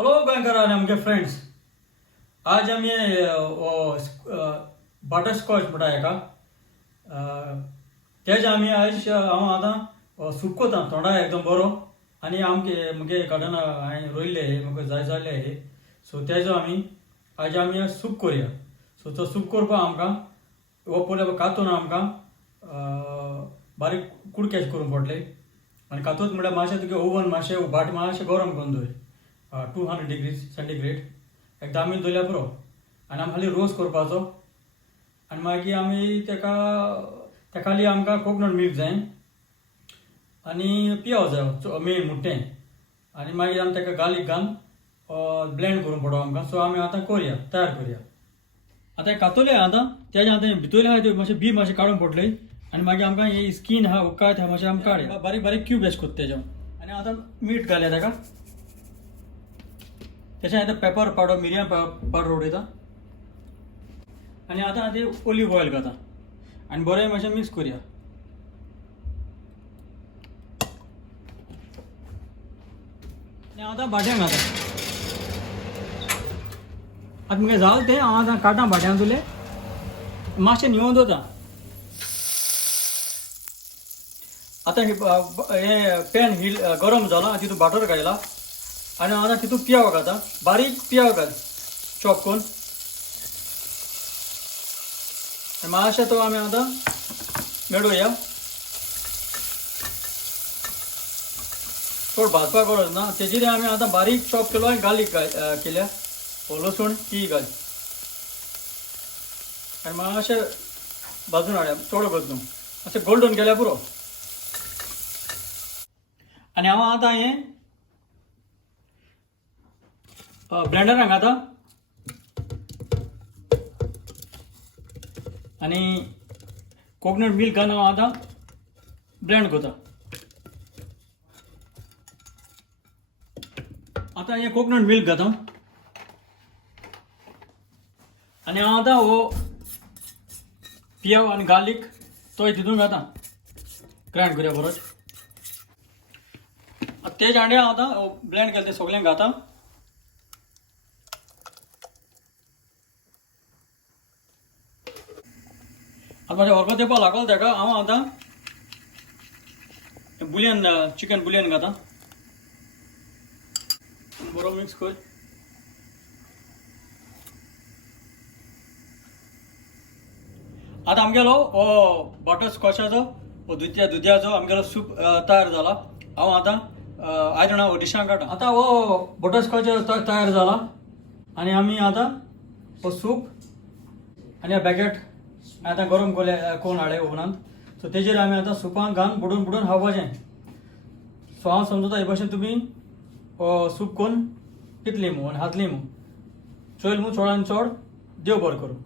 हॅलो गोंयकार आनी आमगे फ्रेंड्स. आज आमी बटरस्कॉच म्हणटा हेका तेज आमी आयज हांव आतां सूप कोता थोडा एकदम बरो. आनी मुगे गार्डन हांवें रोयल्ले हे म्हाका जाय जाल्ले हे, सो तेजो आयज आमी सूप कोरया. सो तो सूप करपाक आमकां हो पयलीं कातून आमकां बारीक कुडकेश करूंक पडटले. आनी कातूंत म्हळ्यार मातशें तुगे ओवन मातशें भाट मातशें गरम करून दवर 200 डिग्री सेंटीग्रेड. एकदां आमी दवरल्या पुरो आनी आमी खाली रोस्ट करपाचो. आनी मागीर आमी तेका खाली आमकां कोकोनट मिल्क जाय आनी पियाव जाय मेन मुट्टें. आनी मागीर आमी तेका गार्लीक घालून ब्लेंड करूंक पडो आमकां. सो आमी आतां तयार करया. आतां कातोले आतां तेजे आतां भितरले आहा त्यो मातशें बी मातशें काडूंक पडटले. आनी मागीर आमकां ही स्कीन आहा उकायत आहा मातशें आमकां काडया. बारीक बारीक क्यूब एश कोत्ता तेज्या. आनी आतां मीठ घालया तेका. त्याच्या आतां पेपर पावडर मिरयां पावडर उडयता. आनी आतां ती ऑलिव्ह ऑयल घाता आनी बरें मातशें मिक्स करया. आनी आतां भाट्यांक घाता. आतां मुगे जालें तें हांव आतां काडटा भाट्यांक तुले मातशें न्हिवोन दवरता. आतां हे पॅन गरम जाला, तितून बटर घायला आनी आतां तितून पियाव घाता. बारीक पियाव घाल चॉप करून. आनी मातशें तो आमी आतां मेळोवया. चड भाजपाक गरज ना. तेजेर आमी आतां बारीक चॉप केलो आनी गार्लीक केल्या, लसूण ती घाल आनी मातशें भाजून हाडया. चड गरज न्हू, मातशें गोल्डन केल्या पुरो. आनी हांव आतां हें ब्लेंडरान घाता आनी कोकोनट मिल्क घालून हांव आतां ब्लेंड करता. आतां हें कोकोनट मिल्क घाता आनी हांव आतां हो पियाव आनी गार्लीक तो तितून घाता. ग्रायंड करया बरोच. तेज हांड्या हांव आतां ब्लेंड केलें तें सगळें घाता. आतां म्हाजें हरको तेंपा लागलो तेका हांव आतां बुलियन चिकन बुलियन घाता. बरो मिक्स कर. आतां आमगेलो हो बटरस्कॉचाचो दुदयाचो आमगेलो सूप तयार जाला. हांव आतां आयदनां डिशांक काडटा. आतां हो बटरस्कॉच तयार जाला आनी आमी आतां हो सूप आनी बॅगेट आतां गरम करून हाडले ओवनांत. सो तेजेर आमी आतां सुपान घालून बुडून बुडून खावपाचें. सो हांव समजता हे भाशेन तुमी सूप करून पितली मू आनी खातली मू. चोयल मू चडान चड. देव बरें करूं.